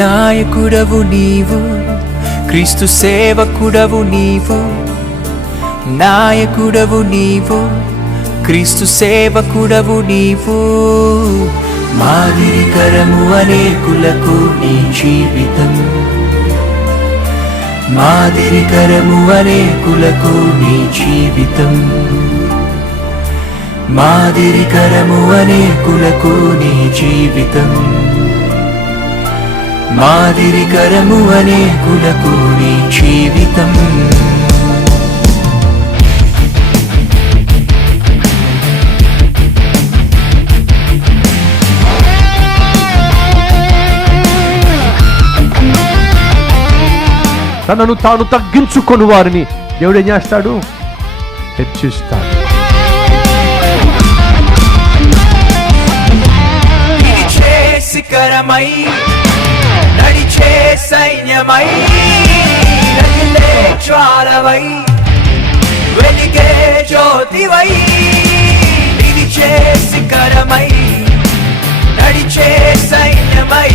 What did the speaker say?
నాయకుడవు నీవు, క్రీస్తు సేవకుడవు నీవు. నాయకుడవు నీవు, క్రీస్తు సేవకుడవు నీవు. మాదిరికరము అనేకులకు నీ జీవితం, మాదిరికరము అనేకులకు నీ జీవితం. మాదిరికరము అనేకులకు నీ జీవితం, మాదిరికరము అనేకులకు నీ జీవితం. తనను తాను తగ్గించుకొని వారిని దేవుడు ఏం చేస్తాడు? హెచ్చిస్తాడు. శిఖరమై నడిచే సైన్యమై నదిలే జ్వాలవై వెలిగే జ్యోతివై, నిలిచే శిఖరమై నడిచే సైన్యమై